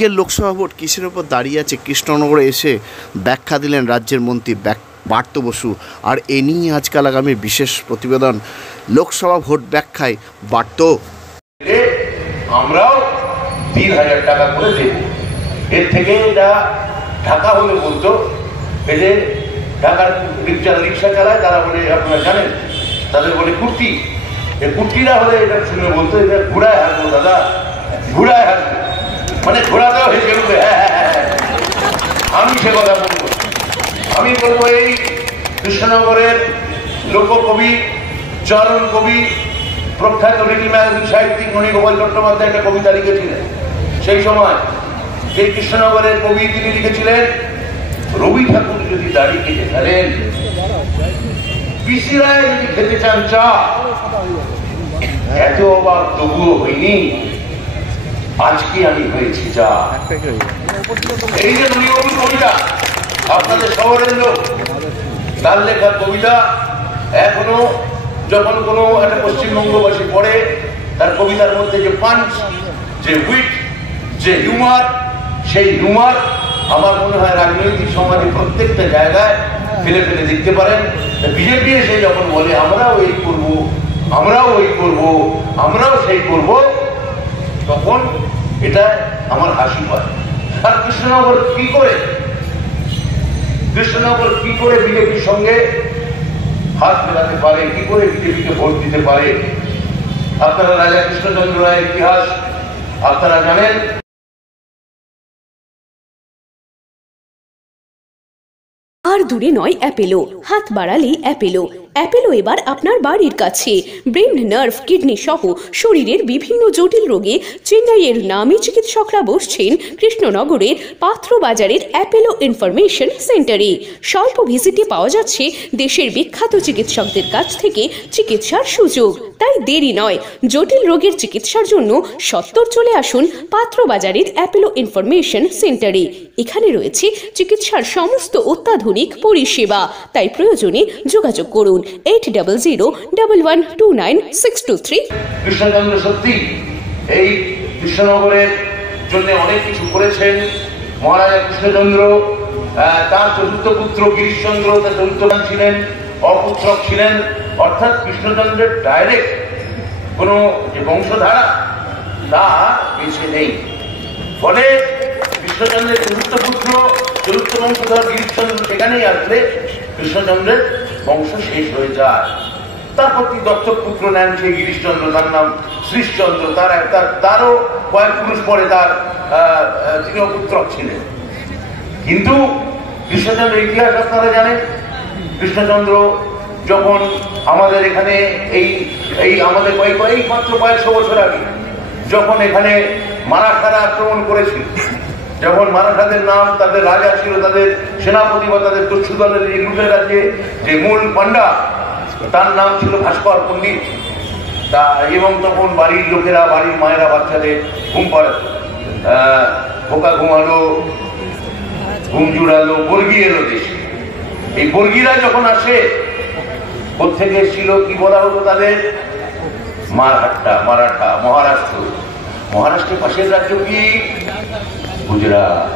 আজকের লোকসভা ভোট কিসের ওপর দাঁড়িয়ে আছে কৃষ্ণনগরে এসে ব্যাখ্যা দিলেন রাজ্যের মন্ত্রী পার্থ বসু। আর এ নিয়ে আজকাল আগামী বিশেষ প্রতিবেদন লোকসভা ভোট ব্যাখ্যায় বার্ত। আমরাও ৩,০০০ টাকা করে দেব। এর থেকে এটা ঢাকা হলে বলতো, এদের ঢাকার রিক্সা চালায় তারা বলে, আপনারা জানেন, তাদের বলে কুর্তি। এই কুর্তিরা হলে এটা শুনে বলতো এটা ঘোড়ায় হাসবো দাদা, ঘোড়ায় হাসবো, মানে ঘোড়াতেও হেসে উঠবে। আমি সে কথা বলবো। আমি বলবো এই কৃষ্ণনগরের লোককবি, চরণ কবি, প্রখ্যাত লিটল ম্যাগাজিন সাহিত্যিক মণিগোপাল চট্টোপাধ্যায় একটা কবিতা লিখেছিলেন। সেই সময় সেই কৃষ্ণনগরের কবি তিনি লিখেছিলেন, রবি ঠাকুর যদি দাড়ি কেটে ফেলেন, পিসি রায় যদি খেতে চান চা, এত অবাক তবুও হইনি, আজকে আমি হয়েছি যা। এই যে মণিগোপাল কবিতা, আপনাদের শহরের লোক, তার লেখা কবিতা এখনো যখন কোনো একটা পশ্চিমবঙ্গবাসী পড়ে, তার কবিতার মধ্যে যে পাঞ্চ, যে উইট, যে হিউমার, সেই হিউমার আমার মনে হয় রাজনৈতিক সমাজে প্রত্যেকটা জায়গায় ফেলে ফেলে দেখতে পারেন। বিজেপি এসে যখন বলে আমরাও এই করব, আমরাও ওই করব, আমরাও সেই করব, তখন এটা আমার হাসি পায়। আর কৃষ্ণনগর কি করে বিজেপির সঙ্গে হাত মেলাতে পারে, কি করে বিজেপিকে ভোট দিতে পারে? আপনারা রাজা কৃষ্ণচন্দ্র রায়ের ইতিহাস আপনারা জানেন। আর দূরে নয় অ্যাপেলো, হাত বাড়ালেই অ্যাপেলো। অ্যাপেলো এবার আপনার বাড়ির কাছে। ব্রেন, নার্ভ, কিডনি সহ শরীরের বিভিন্ন জটিল রোগে চেন্নাইয়ের নামী চিকিৎসকরা বসছেন কৃষ্ণনগরের পাত্রবাজারের অ্যাপেলো ইনফরমেশন সেন্টারে। স্বল্প ভিজিটে পাওয়া যাচ্ছে দেশের বিখ্যাত চিকিৎসকদের কাছ থেকে চিকিৎসার সুযোগ। তাই দেরি নয়, জটিল রোগের চিকিৎসার জন্য সত্বর চলে আসুন পাত্রবাজারের অ্যাপেলো ইনফরমেশন সেন্টারে। এখানে রয়েছে চিকিৎসার সমস্ত অত্যাধুনিক পরিষেবা। তাই প্রয়োজনে যোগাযোগ করুন 8000112963। কৃষ্ণচন্দ্র সত্যি এই কৃষ্ণনগরের জন্য অনেক কিছু করেছেন। মহারাজা কৃষ্ণচন্দ্র, তার চতুর্থ পুত্র গিরিশচন্দ্র তার চতুর্থ ছিলেন, অপুত্রক ছিলেন। অর্থাৎ কৃষ্ণচন্দ্রের ডাইরেক্ট কোনো যে বংশধারা তা বেঁচে নেই। ফলে কৃষ্ণচন্দ্রের চতুর্থ পুত্র, চতুর্থ বংশধর গিরিশচন্দ্র সেখানেই আসলে কৃষ্ণচন্দ্রের বংশ শেষ হয়ে যায়। তারপর তিনি দত্তক পুত্র নেন সেই গিরিশচন্দ্র, তার নাম শ্রীশচন্দ্র। তারও কয়েক পুরুষ পরে তিনিও পুত্রক ছিলেন। কিন্তু কৃষ্ণচন্দ্রের ইতিহাস আপনারা জানেন। কৃষ্ণচন্দ্র যখন আমাদের এখানে এই আমাদের মাত্র কয়েকশো বছর আগে যখন এখানে মারাঠারা আক্রমণ করেছিল, যখন মারাঠাদের নাম, তাদের রাজা ছিল, তাদের সেনাপতি বা তাদের দস্যু দলের লুটের রাজ্যে যে মূল পান্ডা, তার নাম ছিল ভাস্কর পণ্ডিত। এবং তখন বাড়ির লোকেরা, বাড়ির মায়েরা বাচ্চাদের ঘুম পাড়াতো, খোকা ঘুমালো, ঘুম জুড়ালো, বর্গি এলো দেশে। এই বর্গিরা যখন আসে, কোথেকে এসেছিল, কি বলা হতো তাদের? মারাঠা, মহারাষ্ট্র। মহারাষ্ট্রের পাশের রাজ্য কি? গুজরাট।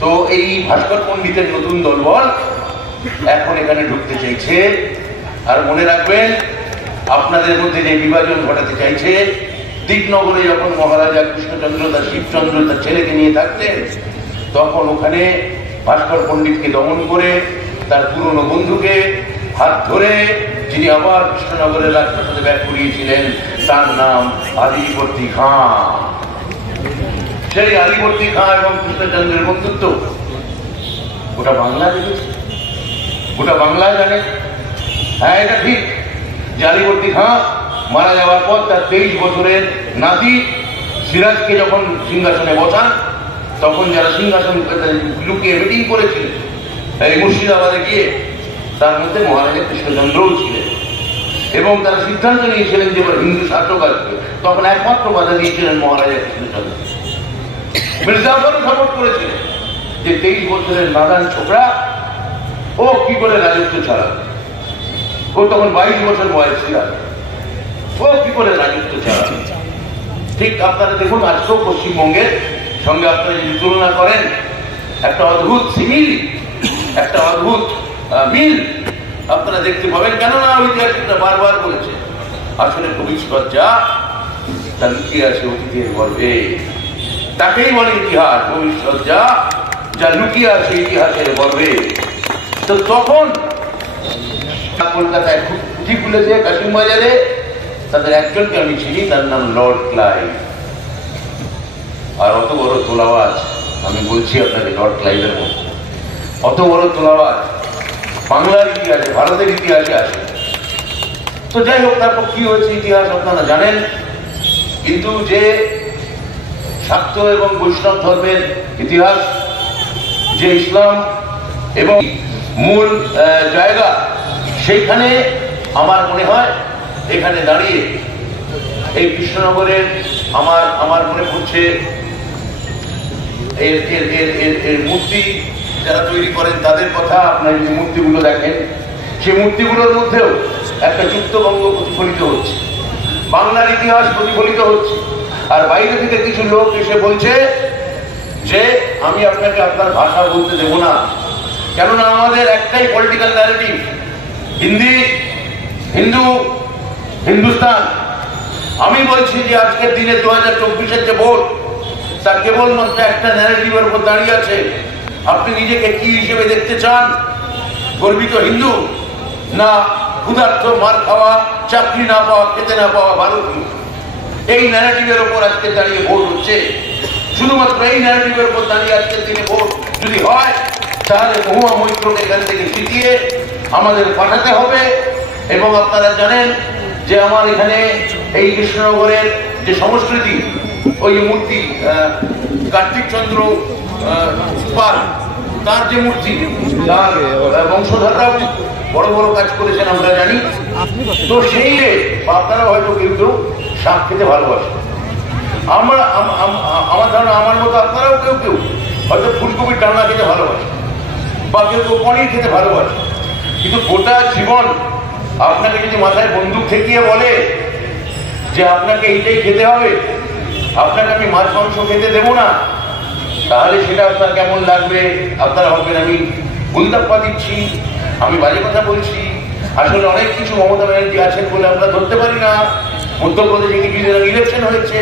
তো এই ভাস্কর পণ্ডিতের নতুন দলবল এখন এখানে ঢুকতে চাইছে। আর মনে রাখবেন, আপনাদের মধ্যে যে বিভাজন ঘটাতে চাইছে, দিকনগরে যখন মহারাজা কৃষ্ণচন্দ্র তার শিবচন্দ্র তার ছেলেকে নিয়ে থাকতেন, তখন ওখানে ভাস্কর পণ্ডিতকে দমন করে তার পুরনো বন্ধুকে হাত ধরে যিনি আবার কৃষ্ণনগরের রাজপ্রাসাদে ব্যাগ করিয়েছিলেন, তার নাম আলীবর্দী খাঁ। সেই আলীবর্দী খাঁ এবং কৃষ্ণচন্দ্রের বন্ধুত্ব গোটা বাংলা দেখেছে, গোটা বাংলায় জানে। হ্যাঁ, এটা ঠিক যে আলীবর্দী খাঁ মারা যাওয়ার পর তার 23 বছরের নাতি সিরাজকে যখন সিংহাসনে বসান, তখন যারা সিংহাসন লুকিয়ে মিটিং করেছিলেন এই মুর্শিদাবাদে গিয়ে, তার মধ্যে মহারাজা কৃষ্ণচন্দ্রও ছিলেন। এবং তারা সিদ্ধান্ত নিয়েছিলেন যে হিন্দু শাসক আসবে। তখন একমাত্র বাধা দিয়েছিলেন মহারাজা কৃষ্ণচন্দ্র। মির্জাফরও সাপোর্ট করেছিলেন যে 23 বছরের নাদান ছোকরা ও কি করে রাজত্ব চালাবে। ও তখন 22 বছর বয়স ছিল, ও কি করে রাজত্ব চালাবে। ঠিক আপনারা দেখুন, আজকেও পশ্চিমবঙ্গের সঙ্গে আপনারা যদি তুলনা করেন, একটা অদ্ভুত সিমিল, একটা অদ্ভুত মিল আপনারা দেখতে পাবেন। কেননা ঐতিহাসিকরা বারবার বলেছে আসলে ভবিষ্যৎ যা তা লুকিয়ে আছে অতীতের গর্ভে, তাকেই বলে ইতিহাস। ভবিষ্যৎ যা যা লুকিয়ে আছে ইতিহাসের গর্ভে। তো তখন কলকাতায় খুব পুঁথি খুলেছে কাশিমবাজারে, তাদের একজনকে আমি চিনি, তার নাম লর্ড ক্লাইভ। আর অত বড় তোলাবাজ, আমি বলছি আপনাকে লর্ড ক্লাইভের মতো অত বড় তোলাবাজ বাংলার ইতিহাসে, ভারতের ইতিহাসে আছে। তো যাই হোক, তারপর কি হয়েছে ইতিহাস আপনারা জানেন। কিন্তু যে শাক্ত এবং বৈষ্ণব ধর্মের ইতিহাস, যে ইসলাম এবং মূল জায়গা, সেইখানে আমার মনে হয় এখানে দাঁড়িয়ে এই কৃষ্ণনগরের আমার মনে পড়ছে এর মূর্তি যারা তৈরি করেন তাদের কথা। আপনারা যদি মূর্তিগুলো দেখেন, সেই মূর্তিগুলোর মধ্যেও একটা যুক্তবঙ্গ প্রতিফলিত হচ্ছে, বাংলার ইতিহাস প্রতিফলিত হচ্ছে। আর বাইরে থেকে কিছু লোক এসে বলছে যে আমি আপনাকে আপনার ভাষা বলতে দেবো না, কেননা আমাদের একটাই পলিটিক্যাল ন্যারেটিভ, হিন্দি, হিন্দু, হিন্দুস্তান। আমি বলছি যে আজকের দিনে 2024-এর যে ভোট, তা কেবলমাত্র একটা ন্যারেটিভের উপর দাঁড়িয়ে আছে। আপনি নিজেকে কি হিসেবে দেখতে চান? গর্বিত হিন্দু, না ক্ষুধার্ত, মার খাওয়া, চাকরি না পাওয়া, খেতে না পাওয়া ভারতীয়? এই ন্যারেটিভের উপর আজকে দাঁড়িয়ে ভোট হচ্ছে। শুধুমাত্র এই ন্যারেটিভের উপর দাঁড়িয়ে আজকের দিনে ভোট যদি হয়, তাহলে মহুয়া মৈত্রকে এখান থেকে জিতিয়ে আমাদের পাঠাতে হবে। এবং আপনারা জানেন যে আমার এখানে এই কৃষ্ণনগরের যে সংস্কৃতি, ওই মূর্তি কার্তিক চন্দ্র পাল, তার যে মূর্তি, তার বংশধররাও বড় বড় কাজ করেছেন আমরা জানি। তো সেই আপনারা হয়তো কেউ কেউ শাক খেতে ভালোবাসেন, আমার ধারণা আমার মতো আপনারাও কেউ কেউ হয়তো ফুলকপির ডালনা খেতে ভালোবাসেন, বা কেউ কেউ পনির খেতে ভালোবাসেন। কিন্তু গোটা জীবন আপনাকে যদি মাথায় বন্দুক ঠেকিয়ে বলে যে আপনাকে এইটাই খেতে হবে, আপনাকে আমি মাছ মাংস খেতে দেবো না, তাহলে সেটা আপনার কেমন লাগবে? আপনারা ভাববেন আমি গুলদাপ্পা দিচ্ছি, আমি বাজে কথা বলছি। আসলে অনেক কিছু মমতা ব্যানার্জি আছেন বলে আমরা ধরতে পারি না। মধ্যপ্রদেশে কিছুদিন ইলেকশন হয়েছে,